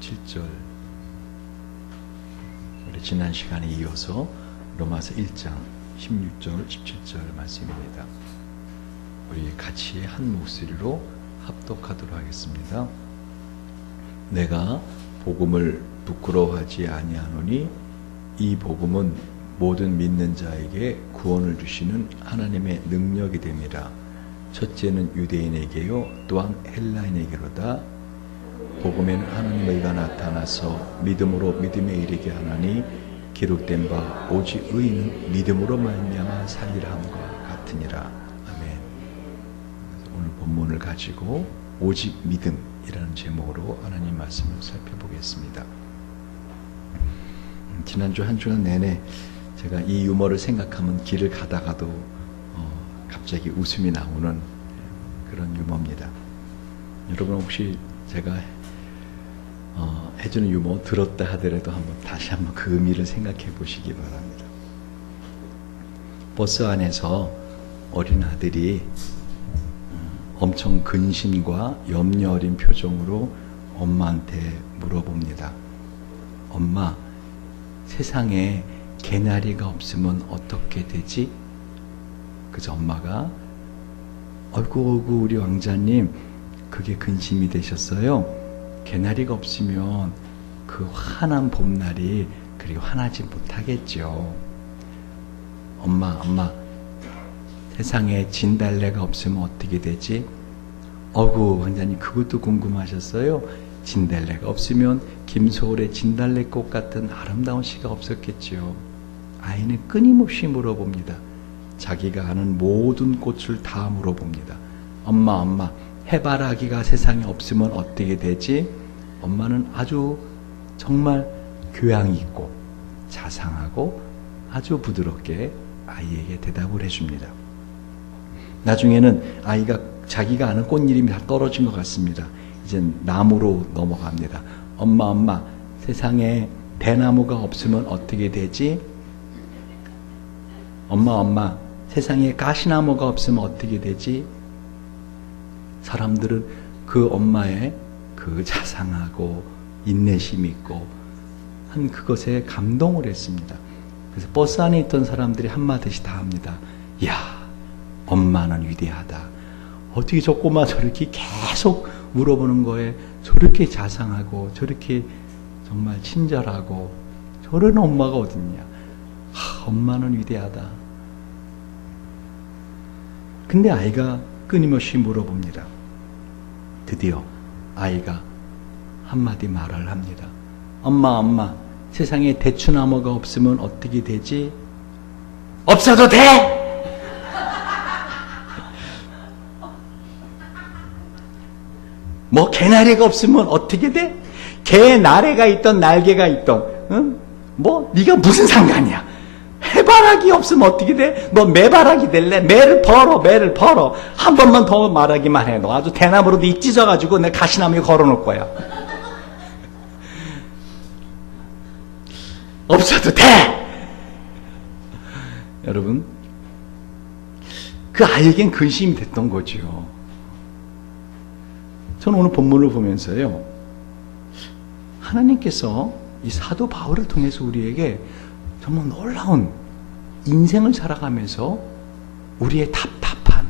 17절, 우리 지난 시간에 이어서 로마서 1장 16절 17절 말씀입니다. 우리 같이 한 목소리로 합독하도록 하겠습니다. 내가 복음을 부끄러워하지 아니하노니 이 복음은 모든 믿는 자에게 구원을 주시는 하나님의 능력이 됨이라. 첫째는 유대인에게요 또한 헬라인에게로다. 복음에는 하나님의 의가 나타나서 믿음으로 믿음에 이르게 하나니 기록된 바 오직 의인은 믿음으로 말미암아 살리라 함과 같으니라. 아멘. 오늘 본문을 가지고 오직 믿음이라는 제목으로 하나님 말씀을 살펴보겠습니다. 지난주 한 주간 내내 제가 이 유머를 생각하면 길을 가다가도 갑자기 웃음이 나오는 그런 유머입니다. 여러분 혹시 제가 해주는 유머 들었다 하더라도 다시 한번 그 의미를 생각해 보시기 바랍니다. 버스 안에서 어린 아들이 엄청 근심과 염려 어린 표정으로 엄마한테 물어봅니다. 엄마, 세상에 개나리가 없으면 어떻게 되지? 그래서 엄마가 어이구 우리 왕자님 그게 근심이 되셨어요? 개나리가 없으면 그 환한 봄날이 그리 환하지 못하겠죠. 엄마 세상에 진달래가 없으면 어떻게 되지? 어구 왕자님 그것도 궁금하셨어요? 진달래가 없으면 김소월의 진달래꽃 같은 아름다운 시가 없었겠죠. 아이는 끊임없이 물어봅니다. 자기가 아는 모든 꽃을 다 물어봅니다. 엄마 해바라기가 세상에 없으면 어떻게 되지? 엄마는 아주 정말 교양 있고 자상하고 아주 부드럽게 아이에게 대답을 해줍니다. 나중에는 아이가 자기가 아는 꽃 이름이 다 떨어진 것 같습니다. 이젠 나무로 넘어갑니다. 엄마 세상에 대나무가 없으면 어떻게 되지? 엄마 세상에 가시나무가 없으면 어떻게 되지? 사람들은 그 엄마의 그 자상하고 인내심 있고 한 그것에 감동을 했습니다. 그래서 버스 안에 있던 사람들이 한마디씩 다 합니다. 이야, 엄마는 위대하다. 어떻게 저 꼬마 저렇게 계속 물어보는 거에 저렇게 자상하고 저렇게 정말 친절하고 저런 엄마가 어딨냐. 엄마는 위대하다. 근데 아이가 끊임없이 물어봅니다. 드디어 아이가 한마디 말을 합니다. 엄마 세상에 대추나무가 없으면 어떻게 되지? 없어도 돼! 뭐 개나리가 없으면 어떻게 돼? 개나래가 있던 날개가 있던 응? 뭐 네가 무슨 상관이야? 해바라기 없으면 어떻게 돼? 너 매바라기 될래? 매를 벌어. 한 번만 더 말하기만 해. 너 아주 대나무로 네 찢어가지고 내 가시나무에 걸어놓을 거야. 없어도 돼! 여러분, 그 아이에겐 근심이 됐던 거죠. 저는 오늘 본문을 보면서요, 하나님께서 이 사도 바울을 통해서 우리에게 정말 놀라운 인생을 살아가면서 우리의 답답한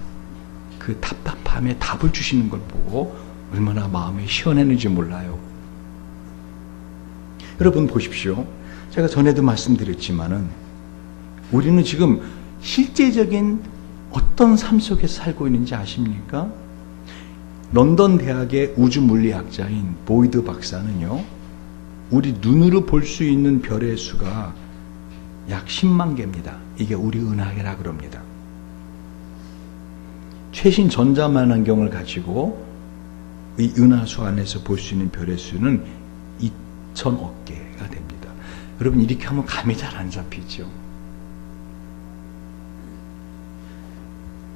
그 답답함에 답을 주시는 걸 보고 얼마나 마음이 시원했는지 몰라요. 여러분 보십시오. 제가 전에도 말씀드렸지만은 우리는 지금 실제적인 어떤 삶 속에 살고 있는지 아십니까? 런던 대학의 우주물리학자인 보이드 박사는요, 우리 눈으로 볼 수 있는 별의 수가 약 10만 개입니다. 이게 우리 은하계라 그럽니다. 최신 전자만원경을 가지고 이 은하수 안에서 볼 수 있는 별의 수는 2,000억 개가 됩니다. 여러분 이렇게 하면 감이 잘 안 잡히죠.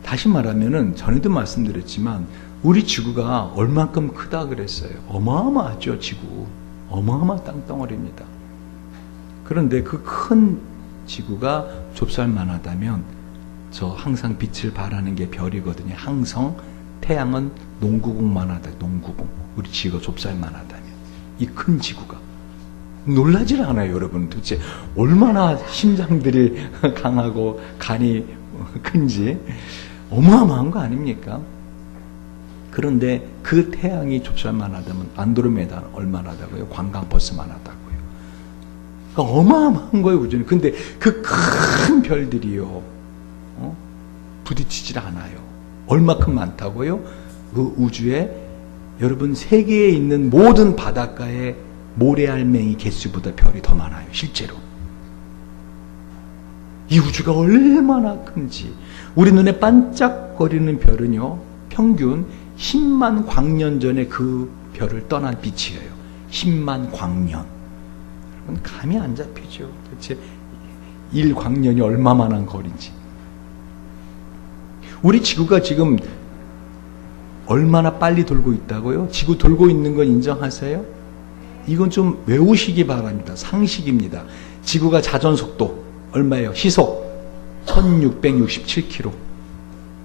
다시 말하면은 전에도 말씀드렸지만 우리 지구가 얼만큼 크다 그랬어요. 어마어마하죠. 지구 어마어마한 땅덩어리입니다. 그런데 그 큰 지구가 좁쌀만하다면 저 항상 빛을 발하는 게 별이거든요. 항성, 태양은 농구공만하다. 농구공. 우리 지구가 좁쌀만하다면 이 큰 지구가. 놀라질 않아요, 여러분. 도대체 얼마나 심장들이 강하고 간이 큰지 어마어마한 거 아닙니까? 그런데 그 태양이 좁쌀만 하다면 안드로메다 얼마나 하다고요? 관광버스만 하다고요. 그러니까 어마어마한 거예요, 우주는. 근데 그 큰 별들이요, 부딪히질 않아요. 얼마큼 많다고요? 그 우주에 여러분 세계에 있는 모든 바닷가에 모래알맹이 개수보다 별이 더 많아요, 실제로. 이 우주가 얼마나 큰지. 우리 눈에 반짝거리는 별은요, 평균 10만 광년 전에 그 별을 떠난 빛이에요. 10만 광년. 여러분 감이 안 잡히죠. 도대체 1광년이 얼마만한 거리인지. 우리 지구가 지금 얼마나 빨리 돌고 있다고요? 지구 돌고 있는 건 인정하세요? 이건 좀 외우시기 바랍니다. 상식입니다. 지구가 자전속도 얼마예요? 시속 1667km.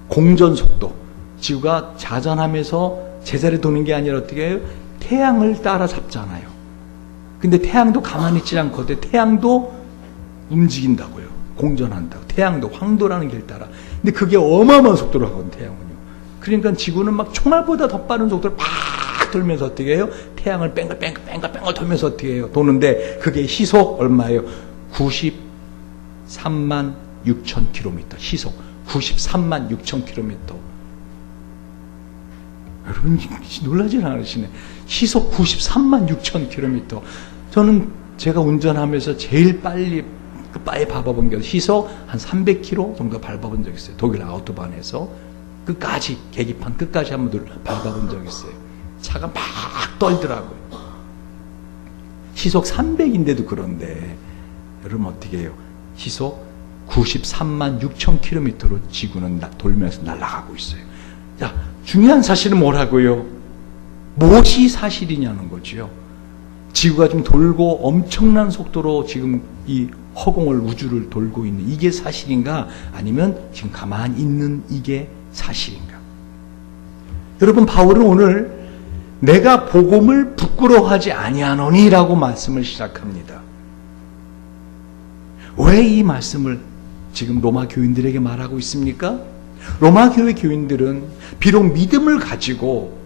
공전속도. 지구가 자전하면서 제자리 도는 게 아니라 어떻게 해요? 태양을 따라잡잖아요. 근데 태양도 가만히 있지 않거든요. 태양도 움직인다고요. 공전한다고. 태양도 황도라는 길 따라. 근데 그게 어마어마한 속도로 가거든요, 태양은요. 그러니까 지구는 막 총알보다 더 빠른 속도로 팍 돌면서 어떻게 해요? 태양을 뺑글 돌면서 어떻게 해요? 도는데 그게 시속 얼마예요? 93만 6천 킬로미터. 시속 93만 6천 킬로미터. 여러분 놀라지 않으시네. 시속 93만 6천 킬로미터. 저는 제가 운전하면서 제일 빨리 밟아본 게 시속 한 300km 정도 밟아본 적 있어요. 독일 아우토반에서 끝까지, 계기판 끝까지 한번 밟아본 적 있어요. 차가 막 떨더라고요. 시속 300인데도 그런데 여러분 어떻게 해요? 시속 93만 6천 킬로미터로 지구는 돌면서 날아가고 있어요. 자, 중요한 사실은 뭐라고요? 무엇이 사실이냐는 거죠. 지구가 지금 돌고 엄청난 속도로 지금 이 허공을, 우주를 돌고 있는 이게 사실인가? 아니면 지금 가만히 있는 이게 사실인가? 여러분, 바울은 오늘 내가 복음을 부끄러워하지 아니하노니 라고 말씀을 시작합니다. 왜 이 말씀을 지금 로마 교인들에게 말하고 있습니까? 로마 교회 교인들은 비록 믿음을 가지고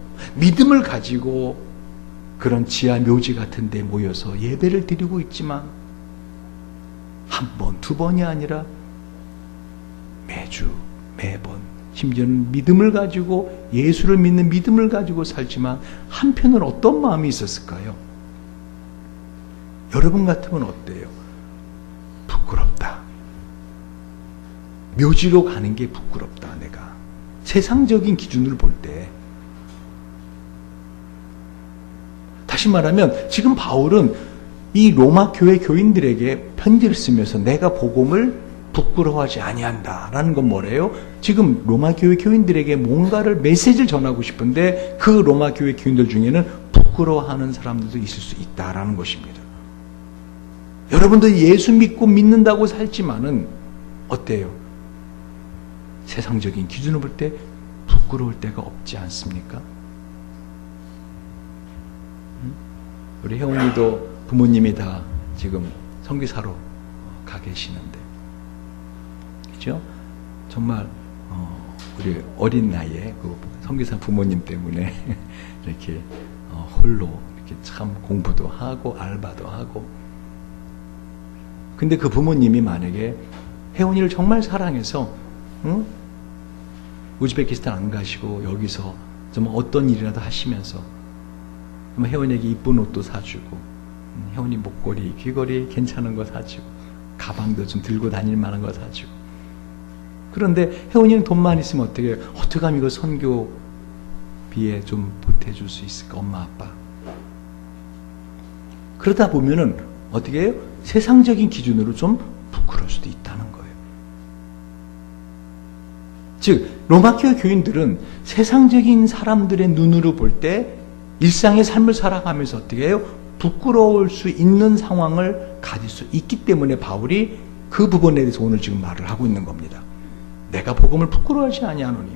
그런 지하 묘지 같은 데 모여서 예배를 드리고 있지만 한 번, 두 번이 아니라 매주, 매번, 심지어는 믿음을 가지고, 예수를 믿는 믿음을 가지고 살지만 한편으로 어떤 마음이 있었을까요? 여러분 같으면 어때요? 부끄럽다. 묘지로 가는 게 부끄럽다, 내가. 세상적인 기준으로 볼 때. 다시 말하면 지금 바울은 이 로마 교회 교인들에게 편지를 쓰면서 내가 복음을 부끄러워하지 아니한다라는 건 뭐래요? 지금 로마 교회 교인들에게 뭔가를 메시지를 전하고 싶은데 그 로마 교회 교인들 중에는 부끄러워하는 사람들도 있을 수 있다라는 것입니다. 여러분들 예수 믿고 믿는다고 살지만은 어때요? 세상적인 기준을 볼 때 부끄러울 때가 없지 않습니까? 우리 혜원이도 부모님이 다 지금 선교사로 가 계시는데, 그죠? 정말 우리 어린 나이에 그 선교사 부모님 때문에 이렇게 홀로 이렇게 참 공부도 하고 알바도 하고. 근데 그 부모님이 만약에 혜원이를 정말 사랑해서 우즈베키스탄 안 가시고 여기서 좀 어떤 일이라도 하시면서 혜원이에게 이쁜 옷도 사주고, 혜원이 목걸이, 귀걸이 괜찮은 거 사주고, 가방도 좀 들고 다닐 만한 거 사주고. 그런데 혜원이는 돈만 있으면 어떻게 해요? 어떻게 하면 이거 선교비에 좀 보태줄 수 있을까? 엄마, 아빠. 그러다 보면은 어떻게 해요? 세상적인 기준으로 좀 부끄러울 수도 있다는 거예요. 즉 로마 교회 교인들은 세상적인 사람들의 눈으로 볼 때 일상의 삶을 살아가면서 어떻게 해요? 부끄러울 수 있는 상황을 가질 수 있기 때문에 바울이 그 부분에 대해서 오늘 지금 말을 하고 있는 겁니다. 내가 복음을 부끄러워하지 아니하노니.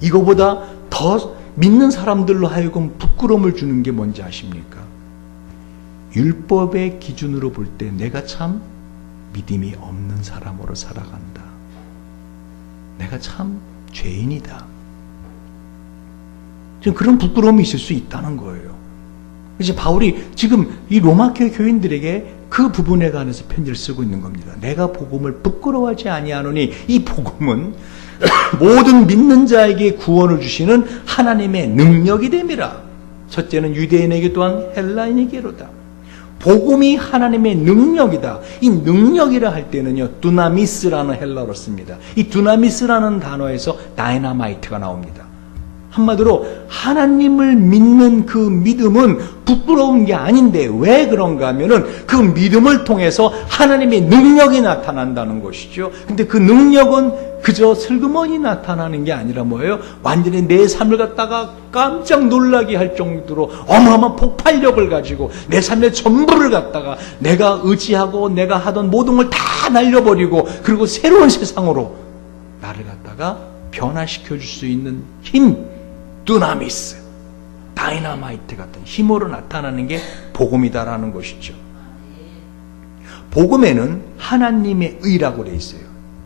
이거보다 더 믿는 사람들로 하여금 부끄러움을 주는 게 뭔지 아십니까? 율법의 기준으로 볼 때 내가 참 믿음이 없는 사람으로 살아간다. 내가 참 죄인이다. 지금 그런 부끄러움이 있을 수 있다는 거예요. 그래서 바울이 지금 이 로마교회 교인들에게 그 부분에 관해서 편지를 쓰고 있는 겁니다. 내가 복음을 부끄러워하지 아니하노니 이 복음은 모든 믿는 자에게 구원을 주시는 하나님의 능력이 됨이라. 첫째는 유대인에게 또한 헬라인에게로다. 복음이 하나님의 능력이다. 이 능력이라 할 때는요, 두나미스라는 헬라어로 씁니다. 이 두나미스라는 단어에서 다이나마이트가 나옵니다. 한마디로 하나님을 믿는 그 믿음은 부끄러운 게 아닌데 왜 그런가 하면은 그 믿음을 통해서 하나님의 능력이 나타난다는 것이죠. 근데 그 능력은 그저 슬그머니 나타나는 게 아니라 뭐예요? 완전히 내 삶을 갖다가 깜짝 놀라게 할 정도로 어마어마한 폭발력을 가지고 내 삶의 전부를 갖다가 내가 의지하고 내가 하던 모든 걸 다 날려버리고 그리고 새로운 세상으로 나를 갖다가 변화시켜 줄 수 있는 힘, 두나미스, 다이나마이트 같은 힘으로 나타나는 게 복음이다라는 것이죠. 복음에는 하나님의 의라고 되어 있어요.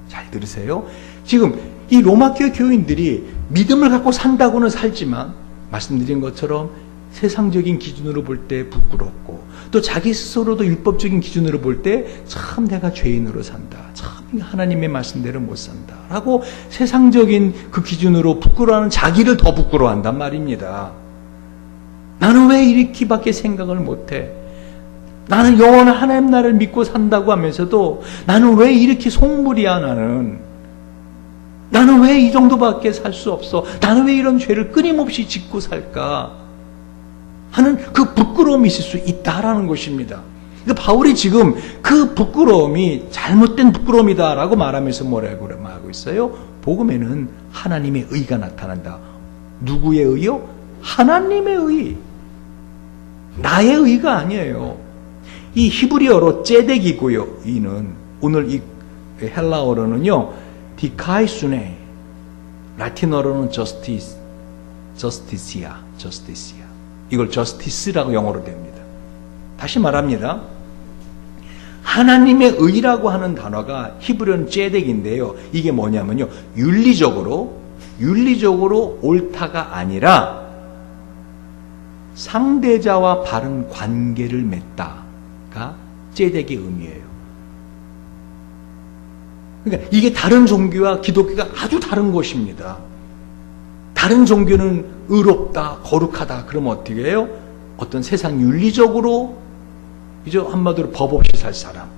잘 들으세요. 지금 이 로마교회 교인들이 믿음을 갖고 산다고는 살지만 말씀드린 것처럼 세상적인 기준으로 볼 때 부끄럽고 또 자기 스스로도 율법적인 기준으로 볼 때 참 내가 죄인으로 산다. 참 하나님의 말씀대로 못 산다. 라고 세상적인 그 기준으로 부끄러워하는 자기를 더 부끄러워한단 말입니다. 나는 왜 이렇게밖에 생각을 못해? 나는 영원한 하나님 나라를 믿고 산다고 하면서도 나는 왜 이렇게 속물이야 나는 왜 이 정도밖에 살 수 없어? 나는 왜 이런 죄를 끊임없이 짓고 살까? 하는 그 부끄러움이 있을 수 있다라는 것입니다. 그러니까 바울이 지금 그 부끄러움이 잘못된 부끄러움이다라고 말하면서 뭐라고 말하고 있어요? 복음에는 하나님의 의가 나타난다. 누구의 의요? 하나님의 의. 나의 의가 아니에요. 이 히브리어로 째덱이고요. 이는 오늘 이 헬라어로는요, 디카이수네, 라틴어로는 저스티시아. 이걸 저스티스라고 영어로 됩니다. 다시 말합니다. 하나님의 의라고 하는 단어가 히브리어는 째덱인데요. 이게 뭐냐면요, 윤리적으로 옳다가 아니라 상대자와 바른 관계를 맺다가 째덱의 의미예요. 그러니까 이게 다른 종교와 기독교가 아주 다른 것입니다. 다른 종교는 의롭다, 거룩하다. 그러면 어떻게 해요? 어떤 세상 윤리적으로 이제 한마디로 법 없이 살 사람.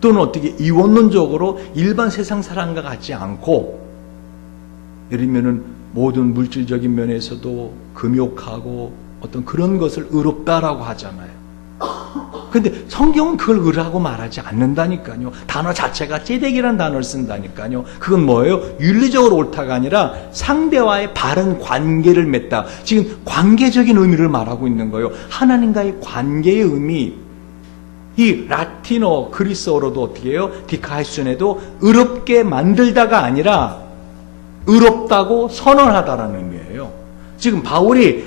또는 어떻게 이원론적으로 일반 세상 사람과 같지 않고 예를 들면은 모든 물질적인 면에서도 금욕하고 어떤 그런 것을 의롭다라고 하잖아요. 근데 성경은 그걸 의라고 말하지 않는다니까요. 단어 자체가 째덱이라는 단어를 쓴다니까요. 그건 뭐예요? 윤리적으로 옳다가 아니라 상대와의 바른 관계를 맺다. 지금 관계적인 의미를 말하고 있는 거예요. 하나님과의 관계의 의미. 이 라틴어, 그리스어로도 어떻게 해요? 디카이슨에도 의롭게 만들다가 아니라 의롭다고 선언하다라는 의미예요. 지금 바울이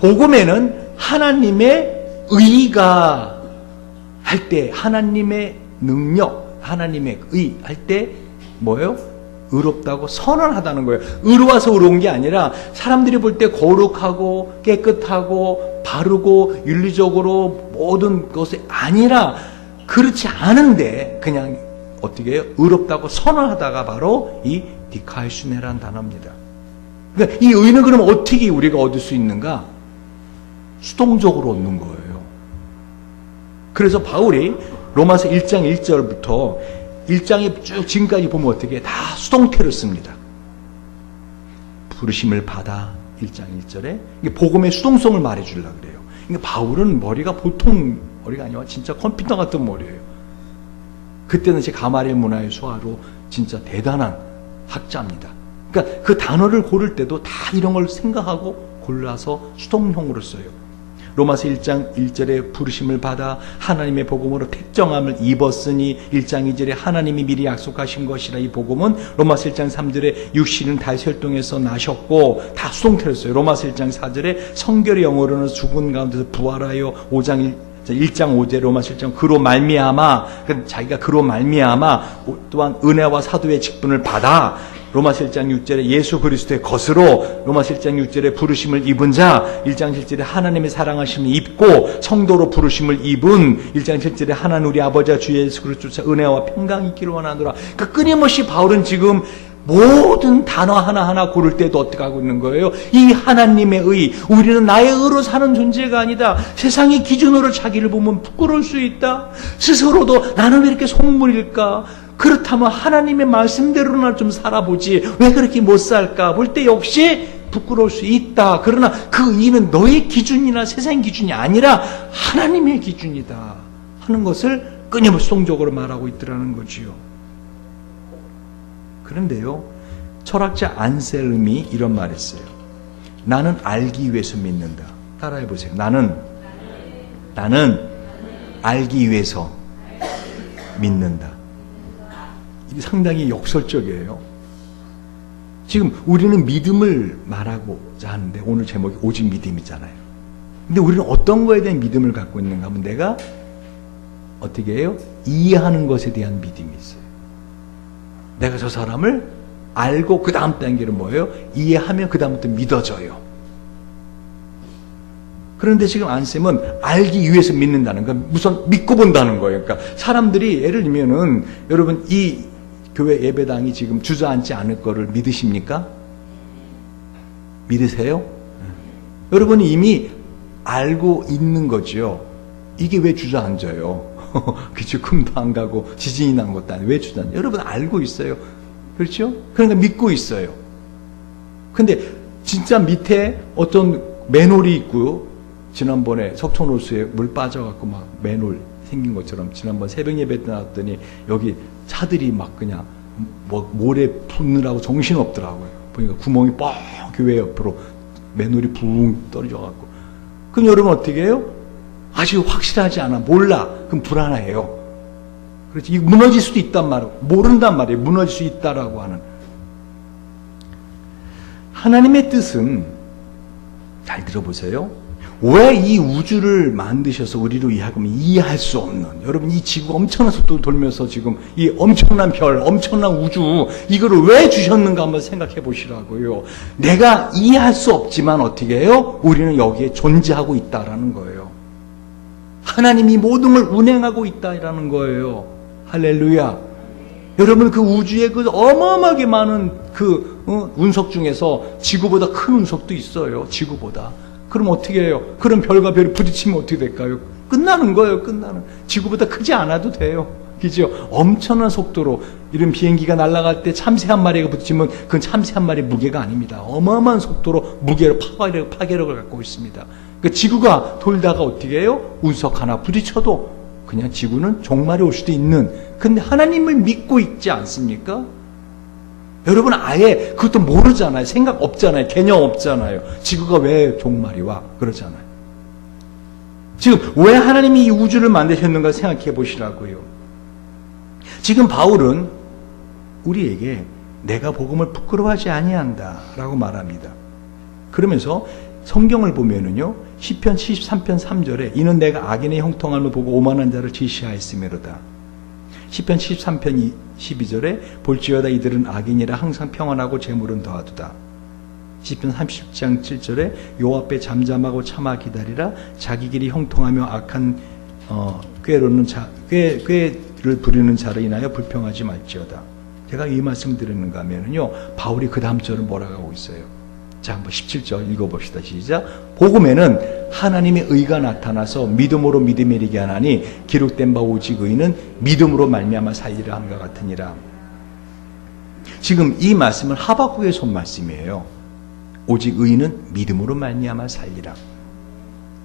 복음에는 하나님의 의가 할 때, 하나님의 능력, 하나님의 의 할 때 뭐예요? 의롭다고 선언하다는 거예요. 의로워서 의로운 게 아니라 사람들이 볼 때 거룩하고 깨끗하고 바르고 윤리적으로 모든 것이 아니라 그렇지 않은데 그냥 어떻게 해요? 의롭다고 선언하다가 바로 이 디카이슈네라는 단어입니다. 그러니까 이 의는 그럼 어떻게 우리가 얻을 수 있는가? 수동적으로 얻는 거예요. 그래서 바울이 로마서 1장 1절부터 1장에 쭉 지금까지 보면 어떻게 다 수동태를 씁니다. 부르심을 받아 1장 1절에 복음의 수동성을 말해주려고 그래요. 그러니까 바울은 머리가 보통 머리가 아니라 진짜 컴퓨터 같은 머리예요. 그때는 제 가마리엘 문화의 수화로 진짜 대단한 학자입니다. 그러니까 그 단어를 고를 때도 다 이런 걸 생각하고 골라서 수동형으로 써요. 로마서 1장 1절에 부르심을 받아 하나님의 복음으로 택정함을 입었으니 1장 2절에 하나님이 미리 약속하신 것이라. 이 복음은 로마서 1장 3절에 육신은 다시 혈통에서 나셨고 다 수동태였어요. 로마서 1장 4절에 성결의 영어로는 죽은 가운데서 부활하여 1장 5절 로마서 1장 그로 말미암아, 자기가 그로 말미암아 또한 은혜와 사도의 직분을 받아 로마서 1장 6절에 예수 그리스도의 것으로 로마서 1장 6절에 부르심을 입은 자, 1장 7절에 하나님의 사랑하심을 입고 성도로 부르심을 입은 1장 7절에 하나님 우리 아버지와 주 예수 그리스도 쫓아 은혜와 평강이 있기를 원하노라. 그러니까 끊임없이 바울은 지금 모든 단어 하나하나 고를 때도 어떻게 하고 있는 거예요? 이 하나님의 의, 우리는 나의 의로 사는 존재가 아니다. 세상의 기준으로 자기를 보면 부끄러울 수 있다. 스스로도 나는 왜 이렇게 속물일까? 그렇다면 하나님의 말씀대로나 좀 살아보지 왜 그렇게 못 살까? 볼 때 역시 부끄러울 수 있다. 그러나 그 의는 너의 기준이나 세상 기준이 아니라 하나님의 기준이다 하는 것을 끊임없이 수동적으로 말하고 있더라는 거지요. 그런데요, 철학자 안셀름이 이런 말 했어요. 나는 알기 위해서 믿는다. 따라해보세요. 나는 알기 위해서 믿는다. 이게 상당히 역설적이에요. 지금 우리는 믿음을 말하고자 하는데 오늘 제목이 오직 믿음이잖아요. 근데 우리는 어떤 거에 대한 믿음을 갖고 있는가 하면 내가 어떻게 해요? 이해하는 것에 대한 믿음이 있어요. 내가 저 사람을 알고 그 다음 단계는 뭐예요? 이해하면 그 다음부터 믿어져요. 그런데 지금 안쌤은 알기 위해서 믿는다는 건 우선 믿고 본다는 거예요. 그러니까 사람들이 예를 들면은 여러분 이 교회 예배당이 지금 주저앉지 않을 거를 믿으십니까? 믿으세요? 여러분이 이미 알고 있는 거죠. 이게 왜 주저앉아요? 그쵸? 금도 안 가고 지진이 난 것도 아니고 왜 주저앉아요? 여러분 알고 있어요. 그렇죠? 그러니까 믿고 있어요. 근데 진짜 밑에 어떤 맨홀이 있고요. 지난번에 석촌호수에 물 빠져갖고 막 맨홀 생긴 것처럼 지난번 새벽 예배 때 나왔더니 여기 차들이 막 그냥 뭐 모래 푸느라고 정신 없더라고요. 보니까 구멍이 뻥 교회 옆으로 맨홀이 붕 떨어져갖고. 그럼 여러분 어떻게 해요? 아직 확실하지 않아. 몰라. 그럼 불안해요. 그렇지. 이거 무너질 수도 있단 말이에요. 모른단 말이에요. 무너질 수 있다라고 하는. 하나님의 뜻은 잘 들어보세요. 왜 이 우주를 만드셔서 우리로 이해하면 이해할 수 없는, 여러분 이 지구 엄청난 속도로 돌면서 지금 이 엄청난 별, 엄청난 우주 이거를 왜 주셨는가 한번 생각해 보시라고요. 내가 이해할 수 없지만 어떻게 해요? 우리는 여기에 존재하고 있다라는 거예요. 하나님이 모든 걸 운행하고 있다라는 거예요. 할렐루야. 여러분 그 우주에 그 어마어마하게 많은 그 운석 중에서 지구보다 큰 운석도 있어요. 지구보다. 그럼 어떻게 해요? 그럼 별과 별이 부딪히면 어떻게 될까요? 끝나는 거예요. 끝나는. 지구보다 크지 않아도 돼요. 그죠? 엄청난 속도로 이런 비행기가 날아갈 때 참새 한 마리가 부딪히면 그건 참새 한 마리의 무게가 아닙니다. 어마어마한 속도로 무게를 파괴력을 갖고 있습니다. 그러니까 지구가 돌다가 어떻게 해요? 운석 하나 부딪혀도 그냥 지구는 종말이 올 수도 있는. 근데 하나님을 믿고 있지 않습니까? 여러분 아예 그것도 모르잖아요. 생각 없잖아요. 개념 없잖아요. 지구가 왜 종말이 와? 그러잖아요. 지금 왜 하나님이 이 우주를 만드셨는가 생각해 보시라고요. 지금 바울은 우리에게 내가 복음을 부끄러워하지 아니한다 라고 말합니다. 그러면서 성경을 보면은요, 시편 73편 3절에 이는 내가 악인의 형통함을 보고 오만한 자를 지시하였음이로다. 시편 73편 12절에 볼지어다 이들은 악인이라 항상 평안하고 재물은 더하도다. 시편 30장 7절에 요 앞에 잠잠하고 참아 기다리라 자기 길이 형통하며 악한 꾀를 부리는 자를 인하여 불평하지 말지어다. 제가 이 말씀 드리는가 하면요, 바울이 그 다음 절을 뭐라고 하고 있어요? 자, 한번 17절 읽어봅시다. 시작. 복음에는 하나님의 의가 나타나서 믿음으로 믿음에 이르게 하나니 기록된 바 오직 의는 믿음으로 말미암아 살리라 함과 같으니라. 지금 이 말씀은 하박국의 손 말씀이에요. 오직 의는 믿음으로 말미암아 살리라.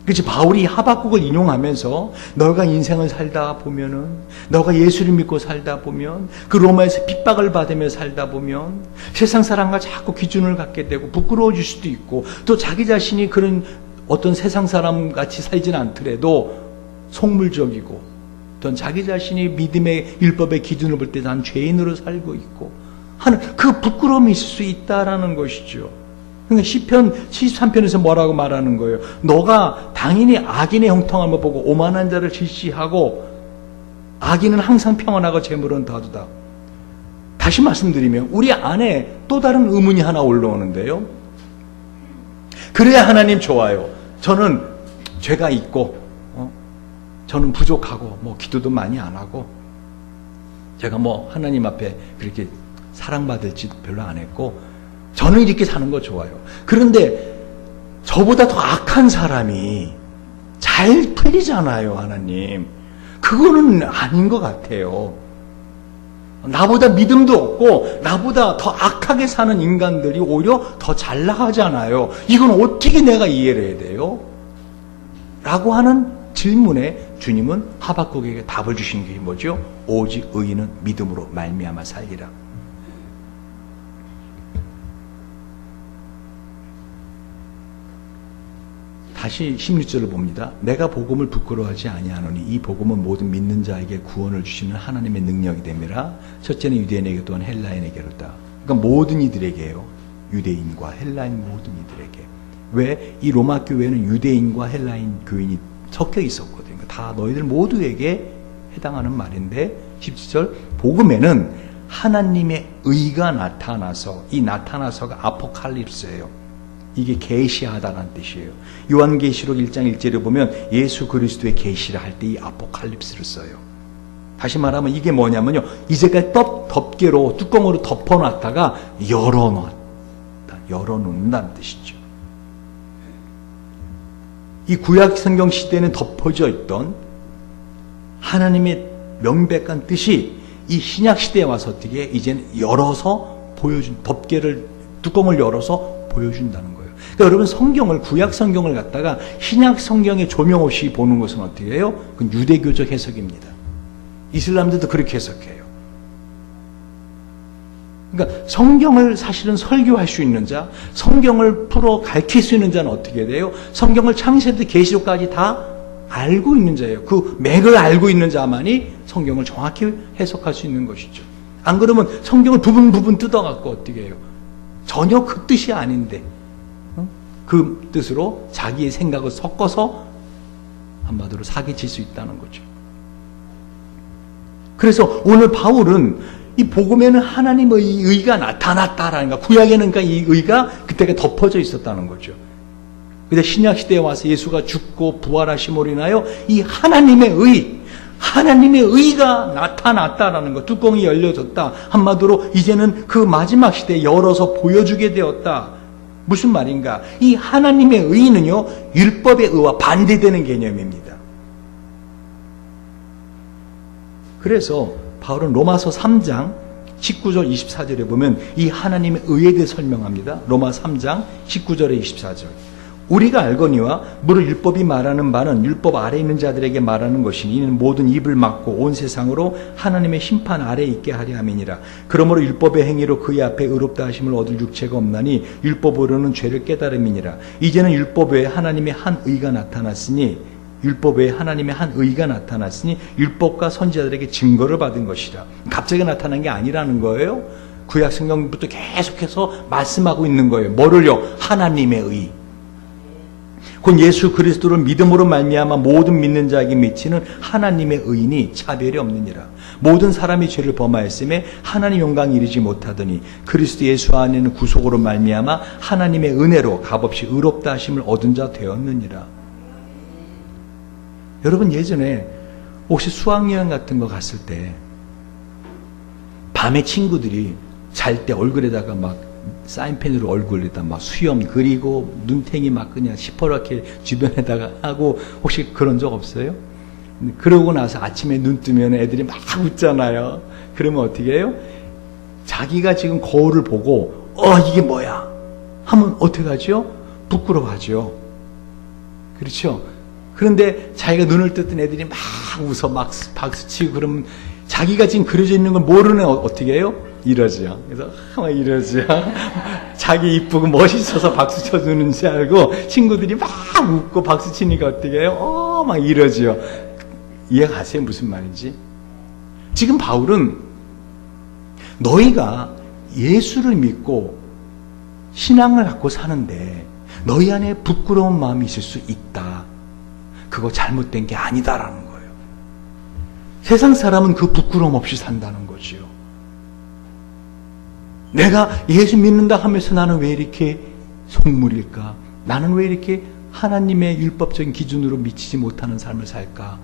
그렇지. 바울이 하박국을 인용하면서 너가 인생을 살다 보면은, 너가 예수를 믿고 살다 보면, 그 로마에서 핍박을 받으며 살다 보면 세상 사람과 자꾸 기준을 갖게 되고 부끄러워질 수도 있고, 또 자기 자신이 그런 어떤 세상 사람 같이 살지는 않더라도 속물적이고 어떤 자기 자신이 믿음의 율법의 기준을 볼 때 난 죄인으로 살고 있고 하는 그 부끄러움이 있을 수 있다라는 것이죠. 그러니까 시편 73편에서 뭐라고 말하는 거예요? 너가 당연히 악인의 형통함을 보고 오만한 자를 질시하고 악인은 항상 평안하고 재물은 다두다. 다시 말씀드리면 우리 안에 또 다른 의문이 하나 올라오는데요. 그래야 하나님 좋아요. 저는 죄가 있고 저는 부족하고 기도도 많이 안 하고 제가 하나님 앞에 그렇게 사랑받을 짓 별로 안 했고 저는 이렇게 사는 거 좋아요. 그런데 저보다 더 악한 사람이 잘 풀리잖아요, 하나님. 그거는 아닌 것 같아요. 나보다 믿음도 없고 나보다 더 악하게 사는 인간들이 오히려 더 잘 나가잖아요. 이건 어떻게 내가 이해를 해야 돼요? 라고 하는 질문에 주님은 하박국에게 답을 주신 게 뭐죠? 오직 의인은 믿음으로 말미암아 살리라. 다시 16절을 봅니다. 내가 복음을 부끄러워하지 아니하노니 이 복음은 모든 믿는 자에게 구원을 주시는 하나님의 능력이 됨이라. 첫째는 유대인에게 또한 헬라인에게로다. 그러니까 모든 이들에게요. 유대인과 헬라인 모든 이들에게. 왜? 이 로마 교회는 유대인과 헬라인 교인이 섞여 있었거든요. 다 너희들 모두에게 해당하는 말인데 17절 복음에는 하나님의 의가 나타나서 이 나타나서가 아포칼립스예요. 이게 계시하다는 뜻이에요. 요한계시록 1장 1절에 보면 예수 그리스도의 계시를 할 때 이 아포칼립스를 써요. 다시 말하면 이게 뭐냐면요. 이제까지 덮개로 뚜껑으로 덮어놨다가 열어놓는다는 뜻이죠. 이 구약 성경 시대에는 덮어져 있던 하나님의 명백한 뜻이 이 신약 시대에 와서 어떻게 이제는 열어서 뚜껑을 열어서 보여준다는 거예요. 그러니까 여러분 성경을 구약 성경을 갖다가 신약 성경의 조명 없이 보는 것은 어떻게 해요? 그건 유대교적 해석입니다. 이슬람들도 그렇게 해석해요. 그러니까 성경을 사실은 설교할 수 있는 자, 성경을 풀어 가르칠 수 있는 자는 어떻게 돼요? 성경을 창세부터 계시록까지 다 알고 있는 자예요. 그 맥을 알고 있는 자만이 성경을 정확히 해석할 수 있는 것이죠. 안 그러면 성경을 부분 뜯어갖고 어떻게 해요? 전혀 그 뜻이 아닌데 그 뜻으로 자기의 생각을 섞어서 한마디로 사기칠 수 있다는 거죠. 그래서 오늘 바울은 이 복음에는 하나님의 의가 나타났다라는 거, 구약에는 그러니까 이 의가 그때가 덮어져 있었다는 거죠. 근데 신약 시대에 와서 예수가 죽고 부활하심으로 인하여 이 하나님의 의가 나타났다라는 거, 뚜껑이 열려졌다. 한마디로 이제는 그 마지막 시대에 열어서 보여주게 되었다. 무슨 말인가? 이 하나님의 의는요, 율법의 의와 반대되는 개념입니다. 그래서 바울은 로마서 3장 19절 24절에 보면 이 하나님의 의에 대해 설명합니다. 로마 3장 19절에 24절. 우리가 알거니와 무릇 율법이 말하는 바는 율법 아래 있는 자들에게 말하는 것이니 이는 모든 입을 막고 온 세상으로 하나님의 심판 아래에 있게 하려 함이니라. 그러므로 율법의 행위로 그의 앞에 의롭다 하심을 얻을 육체가 없나니 율법으로는 죄를 깨달음이니라. 이제는 율법 외에 하나님의 한 의가 나타났으니 율법과 선지자들에게 증거를 받은 것이라. 갑자기 나타난 게 아니라는 거예요. 구약 성경부터 계속해서 말씀하고 있는 거예요. 뭐를요? 하나님의 의. 곧 예수 그리스도를 믿음으로 말미암아 모든 믿는 자에게 미치는 하나님의 의인이 차별이 없느니라. 모든 사람이 죄를 범하였음에 하나님 영광에 이르지 못하더니 그리스도 예수 안에는 구속으로 말미암아 하나님의 은혜로 값없이 의롭다 하심을 얻은 자 되었느니라. 여러분 예전에 혹시 수학여행 같은 거 갔을 때 밤에 친구들이 잘 때 얼굴에다가 막 사인펜으로 얼굴에다 막 수염 그리고 눈탱이 막 그냥 시퍼렇게 주변에다가 하고 혹시 그런 적 없어요? 그러고 나서 아침에 눈 뜨면 애들이 막 웃잖아요. 그러면 어떻게 해요? 자기가 지금 거울을 보고 이게 뭐야? 하면 어떻게 하죠? 부끄러워하죠. 그렇죠? 그런데 자기가 눈을 떴던 애들이 막 웃어 막 박수치고 그러면 자기가 지금 그려져 있는 걸 모르는 어떻게 해요? 이러지요. 그래서 막 이러지요. 자기 이쁘고 멋있어서 박수 쳐주는 줄 알고 친구들이 막 웃고 박수 치니까 어떻게 해요? 막 이러지요. 이해가세요? 무슨 말인지? 지금 바울은 너희가 예수를 믿고 신앙을 갖고 사는데 너희 안에 부끄러운 마음이 있을 수 있다. 그거 잘못된 게 아니다라는 거예요. 세상 사람은 그 부끄러움 없이 산다는 거지요. 내가 예수 믿는다 하면서 나는 왜 이렇게 속물일까? 나는 왜 이렇게 하나님의 율법적인 기준으로 미치지 못하는 삶을 살까?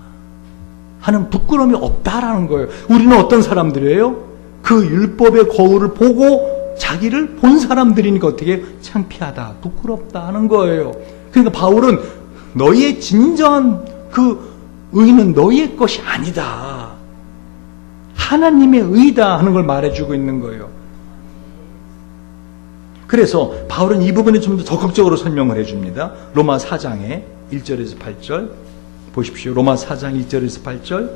하는 부끄러움이 없다라는 거예요. 우리는 어떤 사람들이에요? 그 율법의 거울을 보고 자기를 본 사람들이니까 어떻게 창피하다, 부끄럽다 하는 거예요. 그러니까 바울은 너희의 진정한 그 의는 너희의 것이 아니다. 하나님의 의다 하는 걸 말해주고 있는 거예요. 그래서 바울은 이 부분에 좀 더 적극적으로 설명을 해줍니다. 로마 4장에 1절에서 8절 보십시오. 로마 4장 1절에서 8절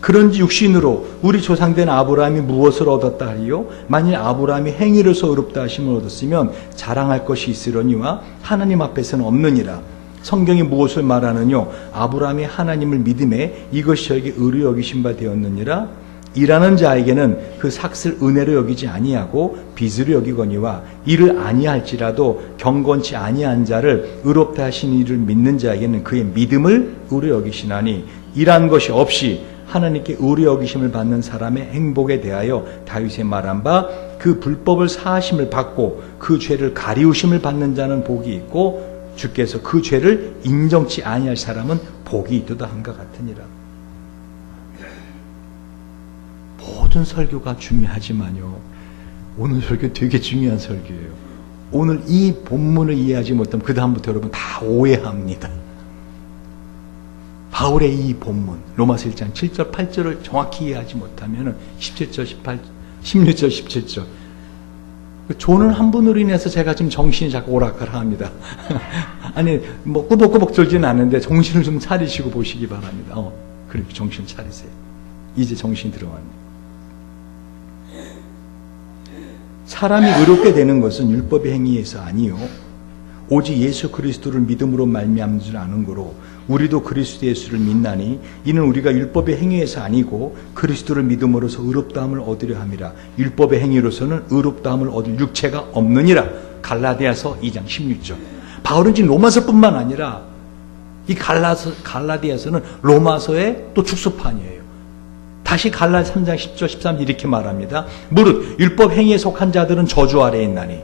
그런지 육신으로 우리 조상된 아브라함이 무엇을 얻었다 하리요? 만일 아브라함이 행위로서 의롭다 하심을 얻었으면 자랑할 것이 있으려니와 하나님 앞에서는 없느니라. 성경이 무엇을 말하느뇨? 아브라함이 하나님을 믿음에 이것이 저에게 의로 여기신 바 되었느니라. 일하는 자에게는 그 삭슬 은혜로 여기지 아니하고 빚으로 여기거니와 이를 아니할지라도 경건치 아니한 자를 의롭다 하신 이를 믿는 자에게는 그의 믿음을 의로 여기시나니 일한 것이 없이 하나님께 의로 여기심을 받는 사람의 행복에 대하여 다윗의 말한 바 그 불법을 사하심을 받고 그 죄를 가리우심을 받는 자는 복이 있고 주께서 그 죄를 인정치 아니할 사람은 복이 있도다 한가 같으니라. 모든 설교가 중요하지만요, 오늘 설교 되게 중요한 설교예요. 오늘 이 본문을 이해하지 못하면 그 다음부터 여러분 다 오해합니다. 바울의 이 본문 로마서 1장 7절 8절을 정확히 이해하지 못하면 17절 18, 16절 17절 조는 한 분으로 인해서 제가 지금 정신이 자꾸 오락가락합니다. 아니 뭐 꾸벅꾸벅 졸지는 않는데 정신을 좀 차리시고 보시기 바랍니다. 그렇게 정신 차리세요. 이제 정신이 들어왔네요. 사람이 의롭게 되는 것은 율법의 행위에서 아니요 오직 예수 그리스도를 믿음으로 말미암는 줄 아는 거로 우리도 그리스도 예수를 믿나니 이는 우리가 율법의 행위에서 아니고 그리스도를 믿음으로서 의롭다함을 얻으려 함이라. 율법의 행위로서는 의롭다함을 얻을 육체가 없느니라. 갈라디아서 2장 16절. 바울은 지금 로마서뿐만 아니라 이 갈라디아서는 로마서의 또 축소판이에요. 다시 갈라디아 3장 10절 13절 이렇게 말합니다. 무릇 율법 행위에 속한 자들은 저주 아래에 있나니.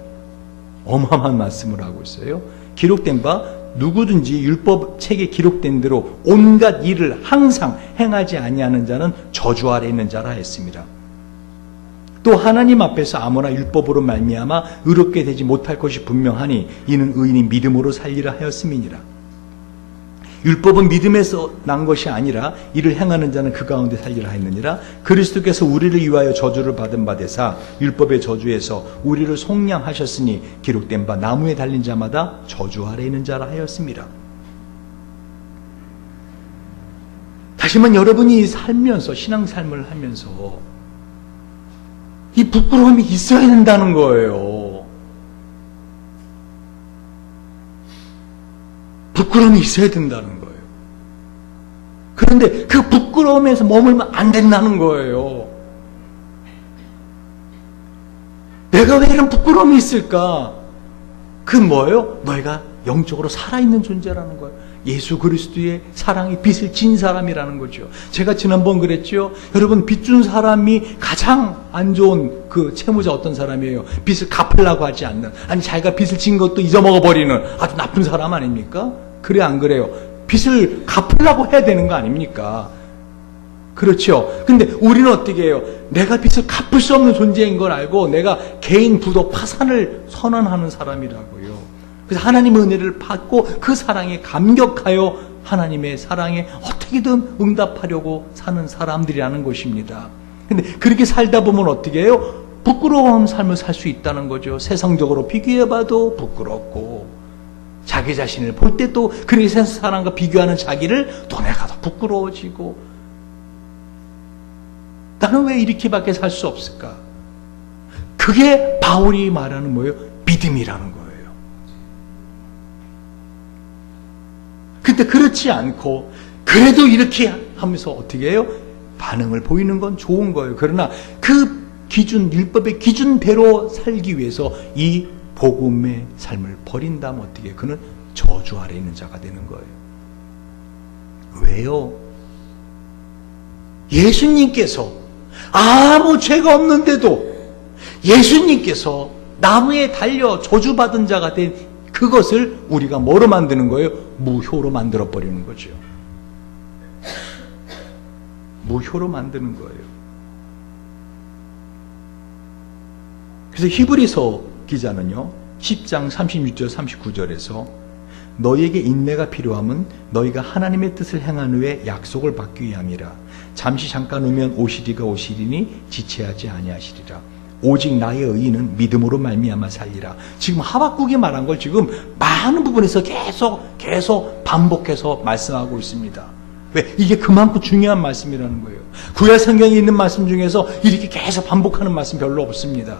어마어마한 말씀을 하고 있어요. 기록된 바 누구든지 율법 책에 기록된 대로 온갖 일을 항상 행하지 아니하는 자는 저주 아래에 있는 자라 했습니다. 또 하나님 앞에서 아무나 율법으로 말미암아 의롭게 되지 못할 것이 분명하니 이는 의인이 믿음으로 살리라 하였음이니라. 율법은 믿음에서 난 것이 아니라 이를 행하는 자는 그 가운데 살리라 했느니라. 그리스도께서 우리를 위하여 저주를 받은 바 되사 율법의 저주에서 우리를 속량하셨으니 기록된 바 나무에 달린 자마다 저주 아래 있는 자라 하였습니다. 다시 한번 여러분이 살면서 신앙생활을 하면서 이 부끄러움이 있어야 된다는 거예요. 부끄러움이 있어야 된다는 거예요. 그런데 그 부끄러움에서 머물면 안 된다는 거예요. 내가 왜 이런 부끄러움이 있을까? 그건 뭐예요? 너희가 영적으로 살아있는 존재라는 거예요. 예수 그리스도의 사랑이 빚을 진 사람이라는 거죠. 제가 지난번 그랬죠. 여러분 빚 준 사람이 가장 안 좋은 그 채무자 어떤 사람이에요? 빚을 갚으려고 하지 않는, 아니 자기가 빚을 진 것도 잊어먹어 버리는 아주 나쁜 사람 아닙니까? 그래 안 그래요? 빚을 갚으려고 해야 되는 거 아닙니까? 그렇죠. 근데 우리는 어떻게 해요? 내가 빚을 갚을 수 없는 존재인 걸 알고 내가 개인 부도 파산을 선언하는 사람이라고요. 그래서 하나님의 은혜를 받고 그 사랑에 감격하여 하나님의 사랑에 어떻게든 응답하려고 사는 사람들이라는 것입니다. 근데 그렇게 살다 보면 어떻게 해요? 부끄러운 삶을 살 수 있다는 거죠. 세상적으로 비교해봐도 부끄럽고 자기 자신을 볼 때 또 그렇게 세상 사람과 비교하는 자기를 또 내가 더 부끄러워지고 나는 왜 이렇게밖에 살 수 없을까? 그게 바울이 말하는 뭐예요? 믿음이라는 거예요. 근데 그렇지 않고 그래도 이렇게 하면서 어떻게 해요? 반응을 보이는 건 좋은 거예요. 그러나 그 기준, 율법의 기준대로 살기 위해서 이 복음의 삶을 버린다면 어떻게 해요? 그는 저주 아래 있는 자가 되는 거예요. 왜요? 예수님께서 아무 죄가 없는데도 예수님께서 나무에 달려 저주받은 자가 된 그것을 우리가 뭐로 만드는 거예요? 무효로 만들어 버리는 거죠. 무효로 만드는 거예요. 그래서 히브리서 기자는요 10장 36절 39절에서 너희에게 인내가 필요함은 너희가 하나님의 뜻을 행한 후에 약속을 받기 위함이라. 잠시 잠깐 오면 오시리가 오시리니 지체하지 아니하시리라. 오직 나의 의인은 믿음으로 말미암아 살리라. 지금 하박국이 말한 걸 지금 많은 부분에서 계속 반복해서 말씀하고 있습니다. 왜? 이게 그만큼 중요한 말씀이라는 거예요. 구약 성경에 있는 말씀 중에서 이렇게 계속 반복하는 말씀 별로 없습니다.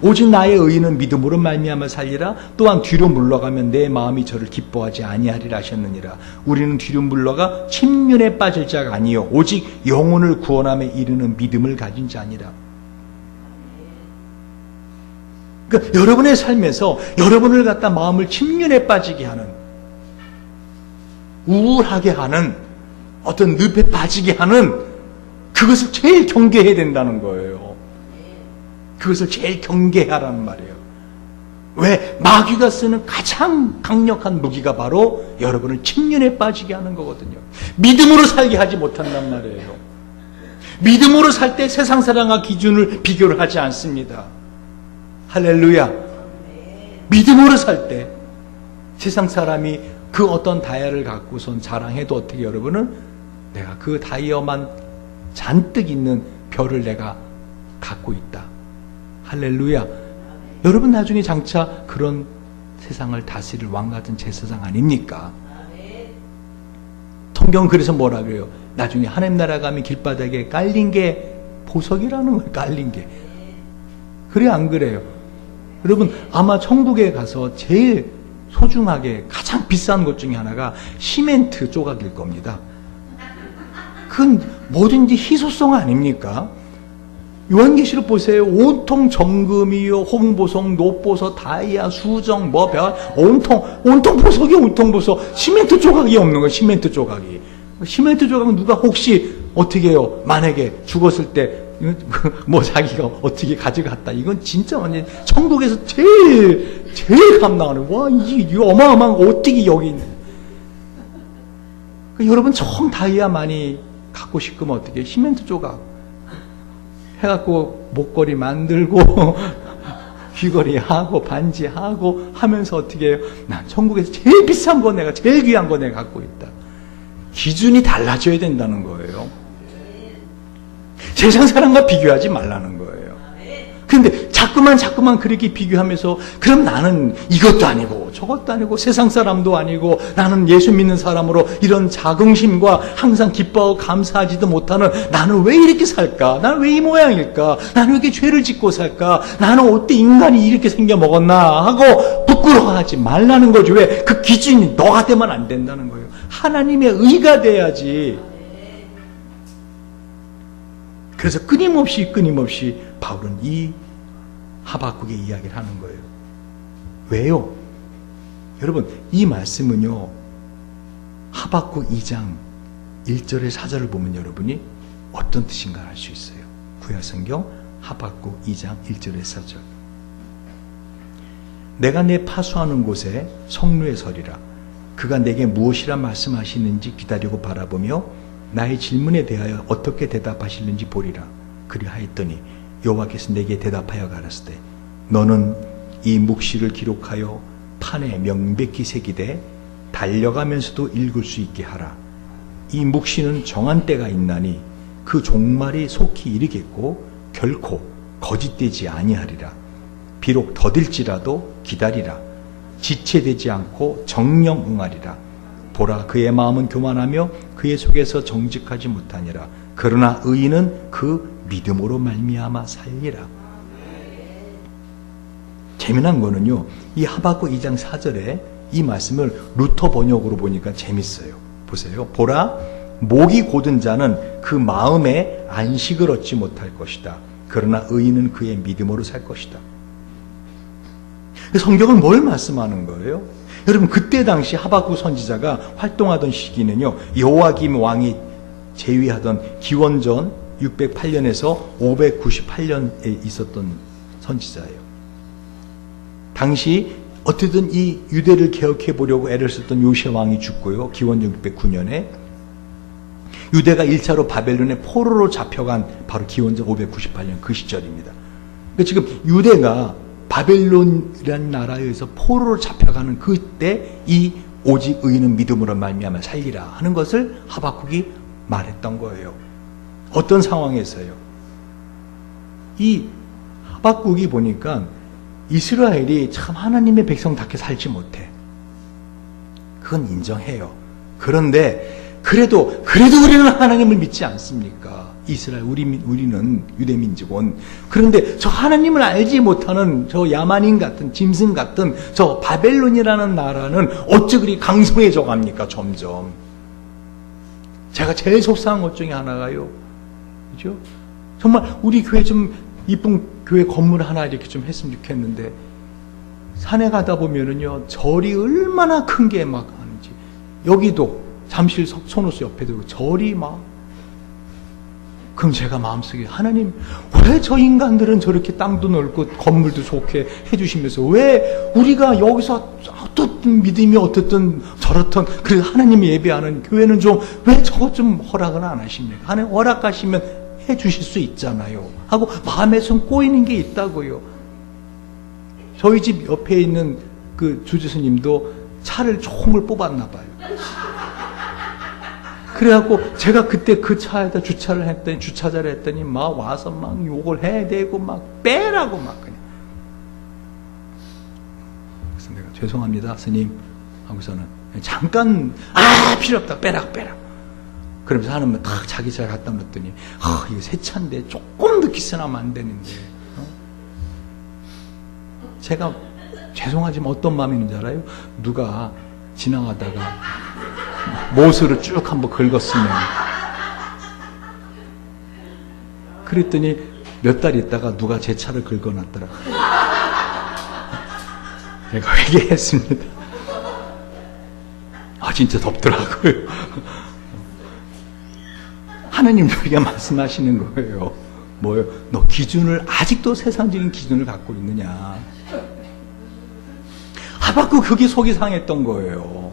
오직 나의 의인은 믿음으로 말미암아 살리라. 또한 뒤로 물러가면 내 마음이 저를 기뻐하지 아니하리라 하셨느니라. 우리는 뒤로 물러가 침륜에 빠질 자가 아니요 오직 영혼을 구원함에 이르는 믿음을 가진 자니라. 그러니까 여러분의 삶에서 여러분을 갖다 마음을 침륜에 빠지게 하는, 우울하게 하는, 어떤 늪에 빠지게 하는 그것을 제일 경계해야 된다는 거예요. 그것을 제일 경계하라는 말이에요. 왜? 마귀가 쓰는 가장 강력한 무기가 바로 여러분을 침륜에 빠지게 하는 거거든요. 믿음으로 살게 하지 못한단 말이에요. 믿음으로 살 때 세상 사랑과 기준을 비교를 하지 않습니다. 할렐루야. 믿음으로 살 때 세상 사람이 그 어떤 다이아를 갖고선 자랑해도 어떻게 여러분은 내가 그 다이아만 잔뜩 있는 별을 내가 갖고 있다. 할렐루야. 여러분 나중에 장차 그런 세상을 다스릴 왕 같은 제사장 아닙니까? 성경 그래서 뭐라 그래요? 나중에 하나님 나라 가면 길바닥에 깔린 게 보석이라는 거예요. 깔린 게. 그래 안 그래요? 여러분 아마 천국에 가서 제일 소중하게 가장 비싼 것 중에 하나가 시멘트 조각일 겁니다. 그건 뭐든지 희소성 아닙니까? 요한계시록 보세요. 온통 정금이요, 홍보석, 녹보석, 다이아, 수정, 온통 보석이 온통 보석. 시멘트 조각이 없는 거예요. 시멘트 조각이. 시멘트 조각은 누가 혹시 어떻게 해요? 만약에 죽었을 때 뭐 자기가 어떻게 가져갔다. 이건 진짜 완전 천국에서 제일 감당하는. 와, 이 어마어마한 거 어떻게 여기 있는. 여러분 정 다이아 많이 갖고 싶으면 어떻게 시멘트 조각 해갖고 목걸이 만들고 귀걸이 하고 반지 하고 하면서 어떻게 해요? 난 천국에서 제일 비싼 거 내가 제일 귀한 거 내가 갖고 있다. 기준이 달라져야 된다는 거예요. 세상 사람과 비교하지 말라는 거예요. 그런데 자꾸만 그렇게 비교하면서 그럼 나는 이것도 아니고 저것도 아니고 세상 사람도 아니고 나는 예수 믿는 사람으로 이런 자긍심과 항상 기뻐하고 감사하지도 못하는 나는 왜 이렇게 살까? 나는 왜 이 모양일까? 나는 왜 이렇게 죄를 짓고 살까? 나는 어때 인간이 이렇게 생겨 먹었나? 하고 부끄러워하지 말라는 거죠. 왜? 그 기준이 너가 되면 안 된다는 거예요. 하나님의 의가 돼야지. 그래서 끊임없이 바울은 이 하박국의 이야기를 하는 거예요. 왜요? 여러분 이 말씀은요 하박국 2장 1절에 4절을 보면 여러분이 어떤 뜻인가 알 수 있어요. 구약성경 하박국 2장 1절에 4절. 내가 내 파수하는 곳에 성루에 서리라. 그가 내게 무엇이라 말씀하시는지 기다리고 바라보며 나의 질문에 대하여 어떻게 대답하실는지 보리라. 그리하였더니 여호와께서 내게 대답하여 가라사대 너는 이 묵시를 기록하여 판에 명백히 새기되 달려가면서도 읽을 수 있게 하라. 이 묵시는 정한 때가 있나니 그 종말이 속히 이르겠고 결코 거짓되지 아니하리라. 비록 더딜지라도 기다리라. 지체되지 않고 정령 응하리라. 보라 그의 마음은 교만하며 그의 속에서 정직하지 못하니라. 그러나 의인은 그 믿음으로 말미암아 살리라. 재미난 거는요, 이 하박국 2장 4절에 이 말씀을 루터 번역으로 보니까 재밌어요. 보세요. 보라, 목이 곧은 자는 그 마음에 안식을 얻지 못할 것이다. 그러나 의인은 그의 믿음으로 살 것이다. 성경은 뭘 말씀하는 거예요? 여러분, 그때 당시 하박국 선지자가 활동하던 시기는요, 여호야김 왕이 재위하던 기원전 608년에서 598년에 있었던 선지자예요. 당시 어쨌든 이 유대를 개혁해 보려고 애를 썼던 요시야 왕이 죽고요. 기원전 609년에 유대가 1차로 바벨론의 포로로 잡혀간 바로 기원전 598년 그 시절입니다. 그러니까 지금 유대가 바벨론이라는 나라에 의해서 포로로 잡혀가는 그때 이 오직 의인은 믿음으로 말미암아 살리라 하는 것을 하박국이 말했던 거예요. 어떤 상황에서요? 이 하박국이 보니까 이스라엘이 참 하나님의 백성답게 살지 못해. 그건 인정해요. 그런데 그래도 우리는 하나님을 믿지 않습니까? 이스라엘, 우리는 유대민족은. 그런데 저 하나님을 알지 못하는 저 야만인 같은, 짐승 같은 저 바벨론이라는 나라는 어찌 그리 강성해져 갑니까, 점점. 제가 제일 속상한 것 중에 하나가요. 그죠? 정말 우리 교회 좀 이쁜 교회 건물 하나 이렇게 좀 했으면 좋겠는데, 산에 가다 보면은요, 절이 얼마나 큰 게 막 하는지. 여기도 잠실 손호수 옆에도 절이 막. 그럼 제가 마음속에, 하나님, 왜 저 인간들은 저렇게 땅도 넓고 건물도 좋게 해주시면서 왜 우리가 여기서 어떻든 믿음이 어떻든 저렇든 그래도 하나님이 예배하는 교회는 좀 왜 저거 좀 허락을 안 하십니까? 하나님 허락하시면 해주실 수 있잖아요 하고 마음에 좀 꼬이는 게 있다고요. 저희 집 옆에 있는 그 주지스님도 차를 좋은 걸 뽑았나 봐요. 그래갖고 제가 그때 그 차에다 주차자를 했더니 막 와서 막 욕을 해대고 막 빼라고 막 그냥. 그래서 내가 죄송합니다 스님 하고서는 잠깐 필요 없다 빼라. 그러면서 하나님은 딱 자기 차에 갖다 놨더니 이거 새 차인데 조금 더 기스나면 안 되는데. 제가 죄송하지만 어떤 마음이 있는지 알아요? 누가 지나가다가 못으로 쭉 한번 긁었으면, 그랬더니 몇 달 있다가 누가 제 차를 긁어놨더라고요. 제가 회개했습니다. 진짜 덥더라고요. 하나님 우리가 말씀하시는 거예요. 뭐요? 너 기준을 아직도 세상적인 기준을 갖고 있느냐? 하박국 그게 속이 상했던 거예요.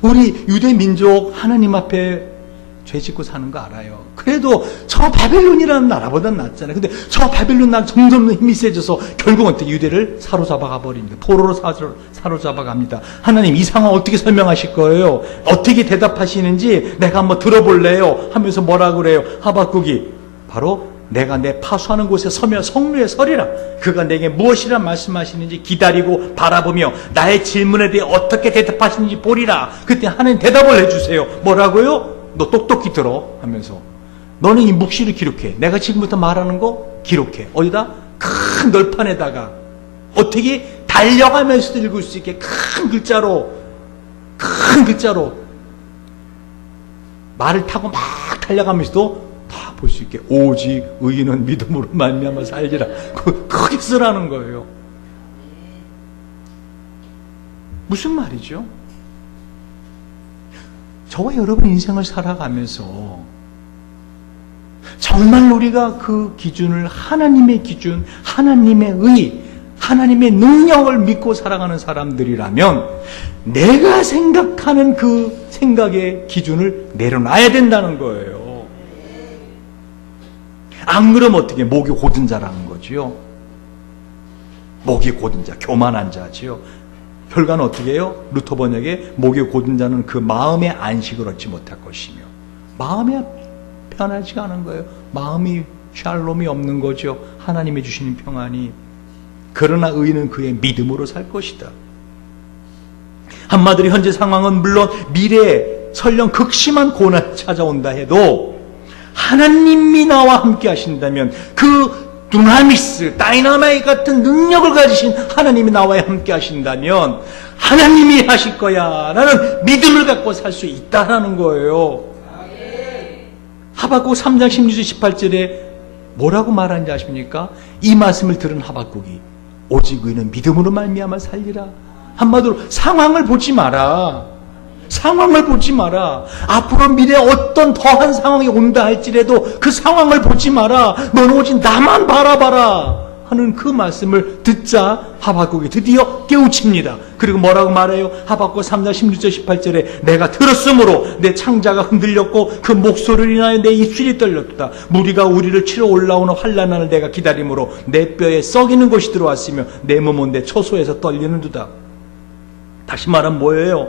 우리 유대 민족 하나님 앞에 죄 짓고 사는 거 알아요. 그래도 저 바벨론이라는 나라보단 낫잖아요. 근데 저 바벨론 나라 점점 힘이 세져서 결국 어떻게 유대를 사로잡아 가버립니다. 포로로 사로잡아 갑니다. 하나님 이 상황 어떻게 설명하실 거예요? 어떻게 대답하시는지 내가 한번 들어볼래요? 하면서 뭐라 그래요? 하박국이 바로 내가 내 파수하는 곳에 서며 성루에 서리라. 그가 내게 무엇이라 말씀하시는지 기다리고 바라보며 나의 질문에 대해 어떻게 대답하시는지 보리라. 그때 하나님 대답을 해주세요. 뭐라고요? 너 똑똑히 들어 하면서 너는 이 묵시를 기록해. 내가 지금부터 말하는 거 기록해. 어디다? 큰 널판에다가 어떻게 달려가면서도 읽을 수 있게 큰 글자로 말을 타고 막 달려가면서도 다 볼 수 있게 오직 의인은 믿음으로 말미암아 살리라. 크게 쓰라는 거예요. 무슨 말이죠? 저와 여러분 인생을 살아가면서 정말 우리가 그 기준을 하나님의 기준, 하나님의 의, 하나님의 능력을 믿고 살아가는 사람들이라면 내가 생각하는 그 생각의 기준을 내려놔야 된다는 거예요. 안 그러면 어떻게 목이 곧은 자라는 거지요. 목이 곧은 자, 교만한 자지요. 결과는 어떻게 해요? 루터 번역에 목이 곧은 자는 그 마음의 안식을 얻지 못할 것이며, 마음이 편하지가 않은 거예요. 마음이 샬롬이 없는 거죠. 하나님이 주시는 평안이. 그러나 의인은 그의 믿음으로 살 것이다. 한마디로 현재 상황은 물론 미래에 설령 극심한 고난이 찾아온다 해도 하나님이 나와 함께 하신다면 그 두나미스, 다이나마이트 같은 능력을 가지신 하나님이 나와 함께 하신다면 하나님이 하실 거야 라는 믿음을 갖고 살 수 있다라는 거예요. 하박국 3장 16절 18절에 뭐라고 말하는지 아십니까? 이 말씀을 들은 하박국이 오직 의는 믿음으로 말미암아 살리라. 한마디로 상황을 보지 마라. 상황을 보지 마라. 앞으로 미래에 어떤 더한 상황이 온다 할지라도 그 상황을 보지 마라. 너는 오직 나만 바라봐라 하는 그 말씀을 듣자 하박국이 드디어 깨우칩니다. 그리고 뭐라고 말해요? 하박국 3장 16절 18절에 내가 들었으므로 내 창자가 흔들렸고 그 목소리를 인하여 내 입술이 떨렸다. 무리가 우리를 치러 올라오는 환난을 내가 기다림으로 내 뼈에 썩이는 것이 들어왔으며 내 몸은 내 처소에서 떨리는 듯다. 다시 말하면 뭐예요?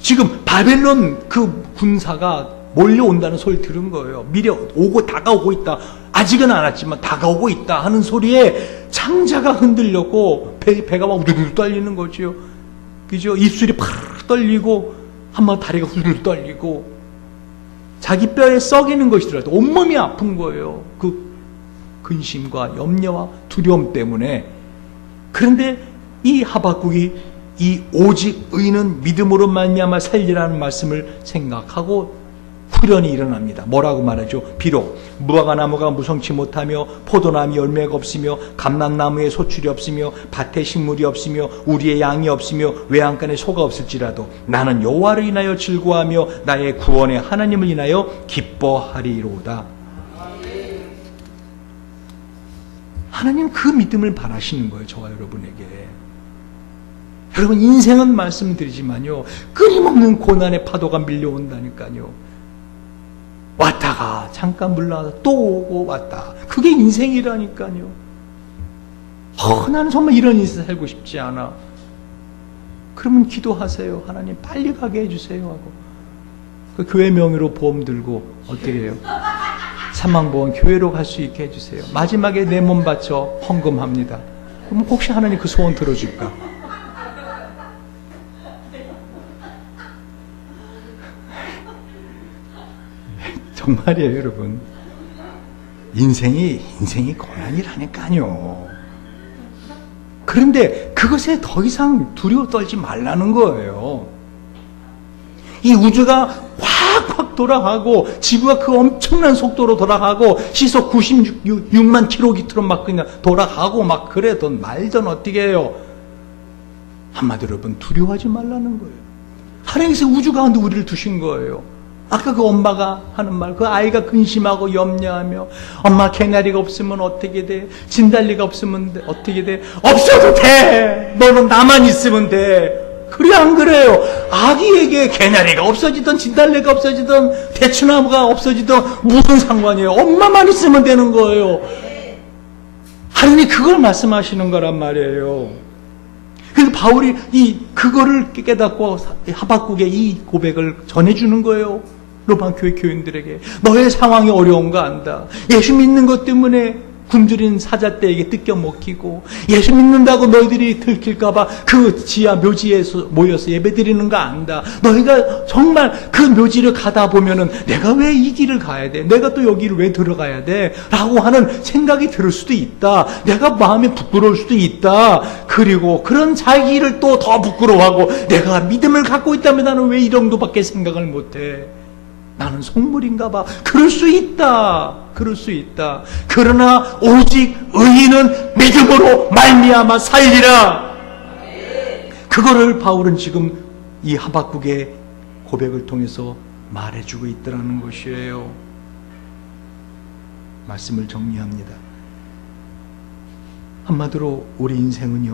지금 바벨론 그 군사가 몰려온다는 소리를 들은 거예요. 미래 오고 다가오고 있다. 아직은 안 왔지만 다가오고 있다 하는 소리에 창자가 흔들렸고 배가 막 우르르 떨리는 거죠. 그죠? 입술이 파르르 떨리고 한번 다리가 후루룩 떨리고 자기 뼈에 썩이는 것이더라도 온몸이 아픈 거예요. 그 근심과 염려와 두려움 때문에. 그런데 이 하박국이 이 오직 의는 믿음으로 말미암아 살리라는 말씀을 생각하고 후련히 일어납니다. 뭐라고 말하죠? 비록 무화과 나무가 무성치 못하며 포도나무 열매가 없으며 감람나무에 소출이 없으며 밭에 식물이 없으며 우리의 양이 없으며 외양간에 소가 없을지라도 나는 여호와를 인하여 즐거워하며 나의 구원의 하나님을 인하여 기뻐하리로다. 하나님 그 믿음을 바라시는 거예요. 저와 여러분에게. 여러분 인생은 말씀드리지만요, 끊임없는 고난의 파도가 밀려온다니까요. 왔다가 잠깐 물러나서 또 오고 왔다. 그게 인생이라니까요. 나는 정말 이런 인생 살고 싶지 않아. 그러면 기도하세요. 하나님 빨리 가게 해주세요 하고 그 교회 명의로 보험 들고 어떻게 해요? 사망보험 교회로 갈 수 있게 해주세요. 마지막에 내 몸 바쳐 헌금합니다. 그럼 혹시 하나님 그 소원 들어줄까? 정말이에요, 여러분. 인생이 고난이라니까요. 그런데 그것에 더 이상 두려워 떨지 말라는 거예요. 이 우주가 확확 돌아가고 지구가 그 엄청난 속도로 돌아가고 시속 96만 킬로미터로 막 그냥 돌아가고 막 그래도 말든 어떻게 해요. 한마디로 여러분 두려워하지 말라는 거예요. 하나님께서 우주 가운데 우리를 두신 거예요. 아까 그 엄마가 하는 말, 그 아이가 근심하고 염려하며 엄마 개나리가 없으면 어떻게 돼? 진달리가 없으면 어떻게 돼? 없어도 돼! 너는 나만 있으면 돼! 그래 안 그래요? 아기에게 개나리가 없어지든 진달래가 없어지든 대추나무가 없어지든 무슨 상관이에요? 엄마만 있으면 되는 거예요. 하나님 그걸 말씀하시는 거란 말이에요. 그래서 바울이 그거를 깨닫고 하박국의 이 고백을 전해주는 거예요. 로마 교회 교인들에게. 너의 상황이 어려운 거 안다. 예수 믿는 것 때문에 굶주린 사자떼에게 뜯겨 먹히고 예수 믿는다고 너희들이 들킬까봐 그 지하 묘지에서 모여서 예배드리는 거 안다. 너희가 정말 그 묘지를 가다 보면은 내가 왜 이 길을 가야 돼? 내가 또 여기를 왜 들어가야 돼? 라고 하는 생각이 들 수도 있다. 내가 마음이 부끄러울 수도 있다. 그리고 그런 자기를 또 더 부끄러워하고 내가 믿음을 갖고 있다면 나는 왜 이 정도밖에 생각을 못해? 나는 속물인가 봐. 그럴 수 있다. 그럴 수 있다. 그러나 오직 의인은 믿음으로 말미암아 살리라. 그거를 바울은 지금 이 하박국의 고백을 통해서 말해주고 있더라는 것이에요. 말씀을 정리합니다. 한마디로 우리 인생은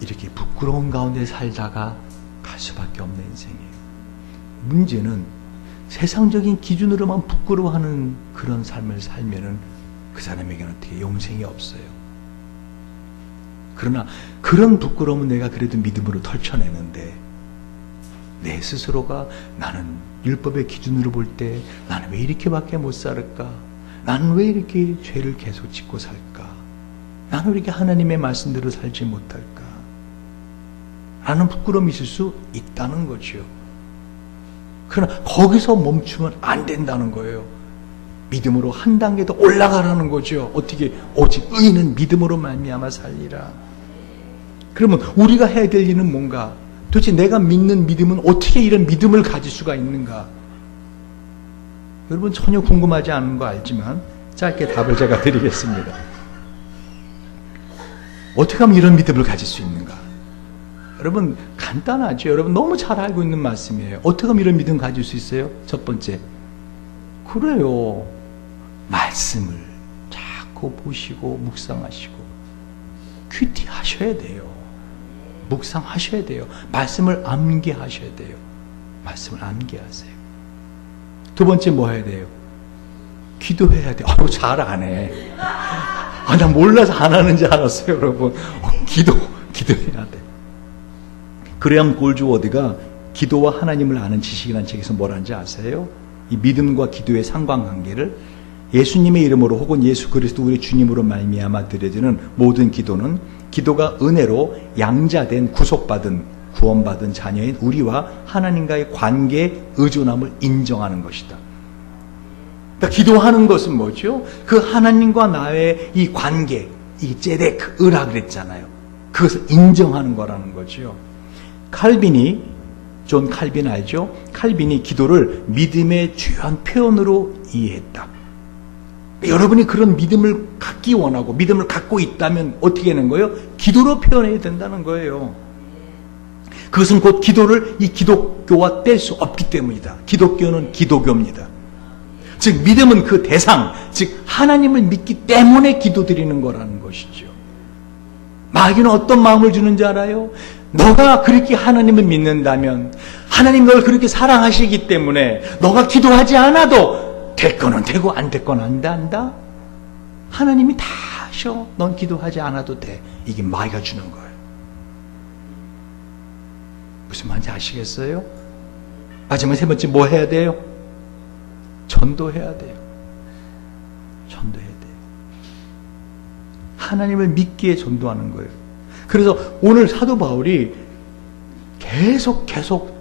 이렇게 부끄러운 가운데 살다가 갈 수밖에 없는 인생이에요. 문제는 세상적인 기준으로만 부끄러워하는 그런 삶을 살면은 그 사람에게는 어떻게 영생이 없어요. 그러나 그런 부끄러움은 내가 그래도 믿음으로 털쳐내는데 내 스스로가 나는 율법의 기준으로 볼 때 나는 왜 이렇게밖에 못 살을까? 나는 왜 이렇게 죄를 계속 짓고 살까? 나는 왜 이렇게 하나님의 말씀대로 살지 못할까? 라는 부끄러움이 있을 수 있다는 거죠. 그러나 거기서 멈추면 안 된다는 거예요. 믿음으로 한 단계 더 올라가라는 거죠. 어떻게? 오직 의인은 믿음으로 말미암아 살리라. 그러면 우리가 해야 될 일은 뭔가? 도대체 내가 믿는 믿음은 어떻게 이런 믿음을 가질 수가 있는가? 여러분 전혀 궁금하지 않은 거 알지만 짧게 답을 제가 드리겠습니다. 어떻게 하면 이런 믿음을 가질 수 있는가? 여러분 간단하죠. 여러분 너무 잘 알고 있는 말씀이에요. 어떻게 하면 이런 믿음 가질 수 있어요? 첫 번째, 그래요. 말씀을 자꾸 보시고 묵상하시고 큐티하셔야 돼요. 묵상하셔야 돼요. 말씀을 암기하셔야 돼요. 말씀을 암기하세요. 두 번째 뭐 해야 돼요? 기도해야 돼요. 잘 안 해. 나 몰라서 안 하는지 알았어요, 여러분. 기도해야 돼. 그레엄 골드워드가 기도와 하나님을 아는 지식이라는 책에서 뭐라는지 아세요? 이 믿음과 기도의 상관관계를 예수님의 이름으로 혹은 예수 그리스도 우리 주님으로 말미암아 드려지는 모든 기도는 기도가 은혜로 양자된 구속받은 구원받은 자녀인 우리와 하나님과의 관계에 의존함을 인정하는 것이다. 그러니까 기도하는 것은 뭐죠? 그 하나님과 나의 이 관계, 이 제데크, 의라 그랬잖아요. 그것을 인정하는 거라는 거죠. 존 칼빈 알죠? 칼빈이 기도를 믿음의 주요한 표현으로 이해했다. 여러분이 그런 믿음을 갖기 원하고 믿음을 갖고 있다면 어떻게 하는 거예요? 기도로 표현해야 된다는 거예요. 그것은 곧 기도를 이 기독교와 뗄 수 없기 때문이다. 기독교는 기도교입니다. 즉 믿음은 그 대상, 즉 하나님을 믿기 때문에 기도드리는 거라는 것이죠. 마귀는 어떤 마음을 주는지 알아요? 너가 그렇게 하나님을 믿는다면 하나님 널 그렇게 사랑하시기 때문에 너가 기도하지 않아도 될 거는 되고 안 될 거는 안 된다. 하나님이 다 하셔. 넌 기도하지 않아도 돼. 이게 마귀가 주는 거예요. 무슨 말인지 아시겠어요? 마지막 세 번째 뭐 해야 돼요? 전도해야 돼요. 전도해야 돼요. 하나님을 믿기에 전도하는 거예요. 그래서 오늘 사도 바울이 계속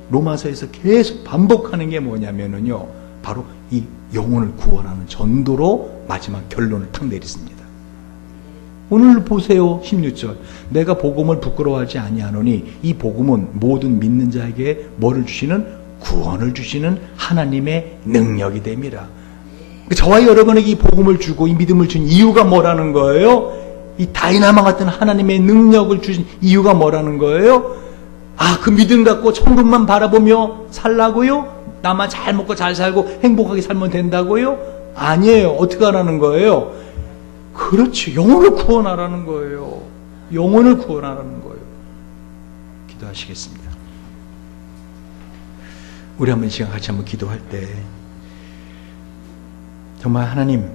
로마서에서 계속 반복하는 게 뭐냐면요, 바로 이 영혼을 구원하는 전도로 마지막 결론을 탁 내렸습니다. 오늘 보세요. 16절. 내가 복음을 부끄러워하지 아니하노니 이 복음은 모든 믿는 자에게 뭐를 주시는? 구원을 주시는 하나님의 능력이 됨이라. 저와 여러분에게 이 복음을 주고 이 믿음을 준 이유가 뭐라는 거예요? 이 다이나마 같은 하나님의 능력을 주신 이유가 뭐라는 거예요? 그 믿음 갖고 천국만 바라보며 살라고요? 나만 잘 먹고 잘 살고 행복하게 살면 된다고요? 아니에요. 어떻게 하라는 거예요? 그렇지. 영혼을 구원하라는 거예요. 영혼을 구원하라는 거예요. 기도하시겠습니다. 우리 한번 시간 같이 한번 기도할 때 정말 하나님,